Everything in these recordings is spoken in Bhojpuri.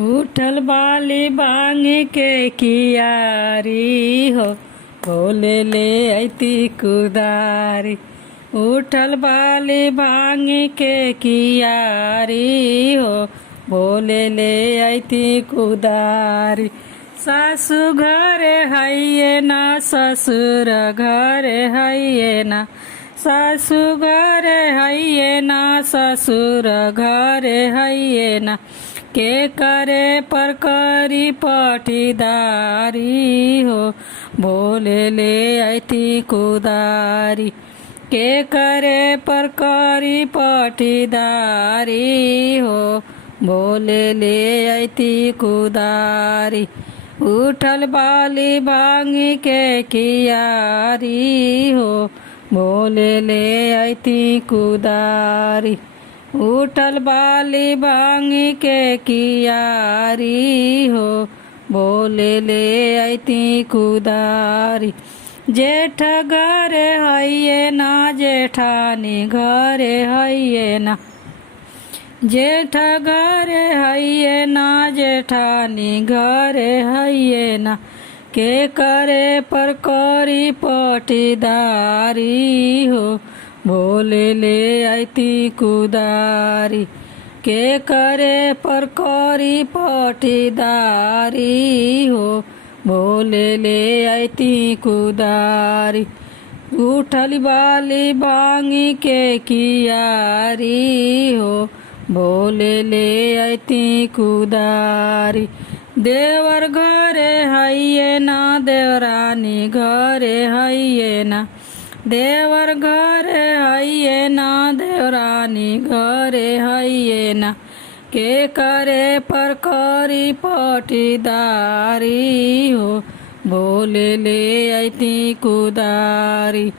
उठल बाली बांग के कियारी हो, बोले ले ऐती कुदारी। उठल बाली बांग के कियारी हो, बोले ले ऐती कुदारी। सासु घरे हैये ना, ससुर घरे हैये ना, सासु घरे हैये ना, ससुर घरे हैये ना। के करे पर करी पटीदारी हो, बोले ले ऐती कुदारी। के करे पर करी पटीदारी हो, बोले ले ऐती कुदारी। उठल बाली बांग के कियारी हो, बोले ले ऐती कुदारी। उठल बाली बांग के कियारी हो, बोले ले ऐती कुदारी। जेठ घरे हैये ना, जेठानी घरे हैये ना, जेठ घरे हैये ना, जेठानी घरे हैये ना। के करे पर करी पटीदारी हो, बोले ले ऐती कुदारी। के करे पर करी पटीदारी हो, बोले ले ऐती कुदारी। उठल बाली बांग के कियारी हो, बोले ले ऐती कुदारी। देवर घरे हैये ना, देवरानी घरे हैये ना, देवर घरे हैये ना, देवरानी घरे हैये ना। के करे पर करी पटीदारी हो, बोले ले ऐती कुदारी।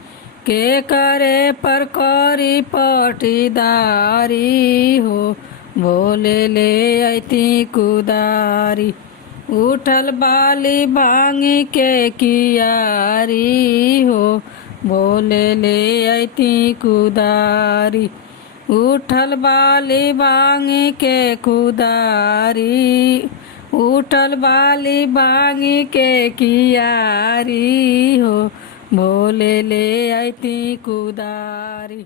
के करे पर करी पटीदारी हो, बोले ले ऐती कुदारी। उठल बाली बांग के कियारी हो, बोले ले ऐती कुदारी। उठल बाली बांग के कुदारी। उठल बाली बांग के कियारी हो, बोले ले ऐती कुदारी।